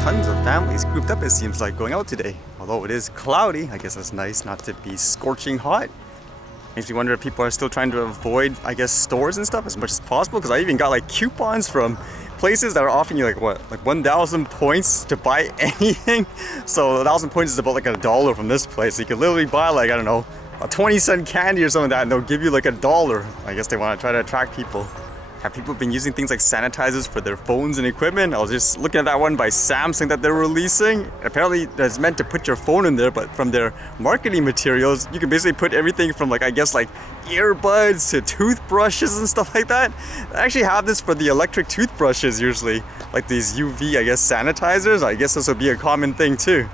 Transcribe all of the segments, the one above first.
tons of families grouped up, it seems like, going out today. Although it is cloudy, I guess it's nice not to be scorching hot. Makes me wonder if people are still trying to avoid, I guess, stores and stuff as much as possible, because I even got like coupons from places that are offering you like 1,000 points to buy anything. So 1,000 points is about like $1 from this place. So you could literally buy like, I don't know, a 20-cent candy or something like that, and they'll give you like $1. I guess they want to try to attract people. Have people been using things like sanitizers for their phones and equipment? I was just looking at that one by Samsung that they're releasing. Apparently it's meant to put your phone in there, but from their marketing materials, you can basically put everything from like, I guess, like earbuds to toothbrushes and stuff like that. They actually have this for the electric toothbrushes usually, like these UV, I guess, sanitizers. I guess this would be a common thing too.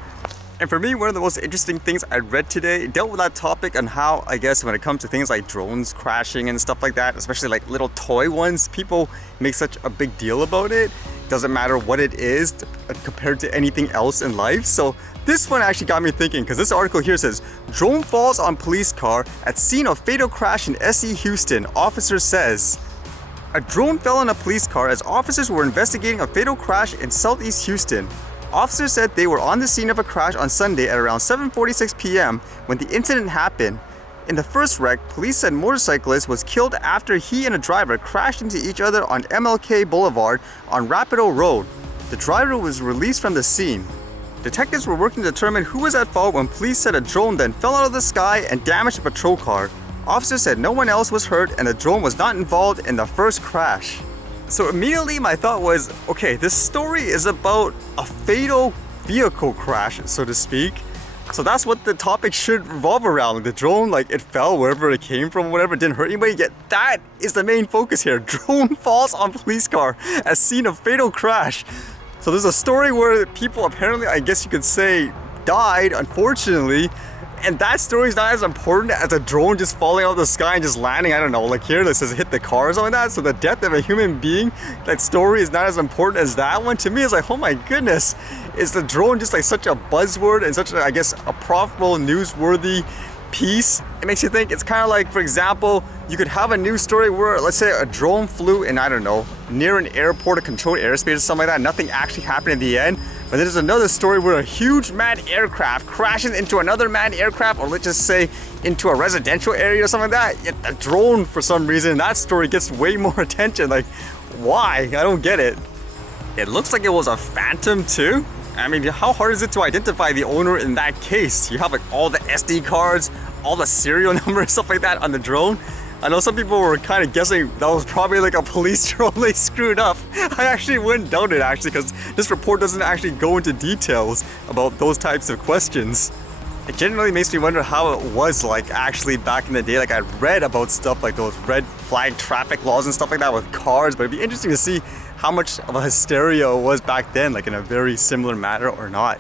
And for me, one of the most interesting things I read today dealt with that topic on how, I guess, when it comes to things like drones crashing and stuff like that, especially like little toy ones, people make such a big deal about it. Doesn't matter what it is compared to anything else in life. So this one actually got me thinking, because this article here says, drone falls on police car at scene of fatal crash in SE Houston, officer says. A drone fell on a police car as officers were investigating a fatal crash in Southeast Houston. Officers said they were on the scene of a crash on Sunday at around 7:46 p.m. when the incident happened. In the first wreck, police said motorcyclist was killed after he and a driver crashed into each other on MLK Boulevard on Rapido Road. The driver was released from the scene. Detectives were working to determine who was at fault when police said a drone then fell out of the sky and damaged a patrol car. Officers said no one else was hurt and the drone was not involved in the first crash. So immediately my thought was, okay, this story is about a fatal vehicle crash, so to speak. So that's what the topic should revolve around. The drone, like, it fell wherever it came from, whatever, it didn't hurt anybody. Yet that is the main focus here. Drone falls on police car as scene of fatal crash. So there's a story where people apparently, I guess you could say, died, unfortunately. And that story is not as important as a drone just falling out of the sky and just landing, I don't know, like here, this says hit the car or something like that. So the death of a human being, that story is not as important as that one. To me, it's like, oh my goodness, is the drone just like such a buzzword and such a, I guess, a profitable, newsworthy piece? It makes you think. It's kind of like, for example, you could have a news story where, let's say, a drone flew in, I don't know, near an airport or controlled airspace or something like that. Nothing actually happened in the end. But there's another story where a huge manned aircraft crashes into another manned aircraft, or let's just say into a residential area or something like that. Yet the drone, for some reason, that story gets way more attention. Like, why? I don't get it. It looks like it was a Phantom too. I mean, how hard is it to identify the owner in that case? You have like all the SD cards, all the serial numbers, stuff like that on the drone. I know some people were kind of guessing that was probably like a police drone they screwed up. I actually wouldn't doubt it actually, because this report doesn't actually go into details about those types of questions. It generally makes me wonder how it was like actually back in the day. Like I read about stuff like those red flag traffic laws and stuff like that with cars, but it'd be interesting to see how much of a hysteria it was back then, like in a very similar manner or not.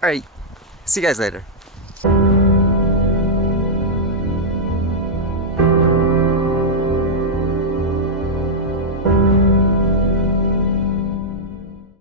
Alright, see you guys later.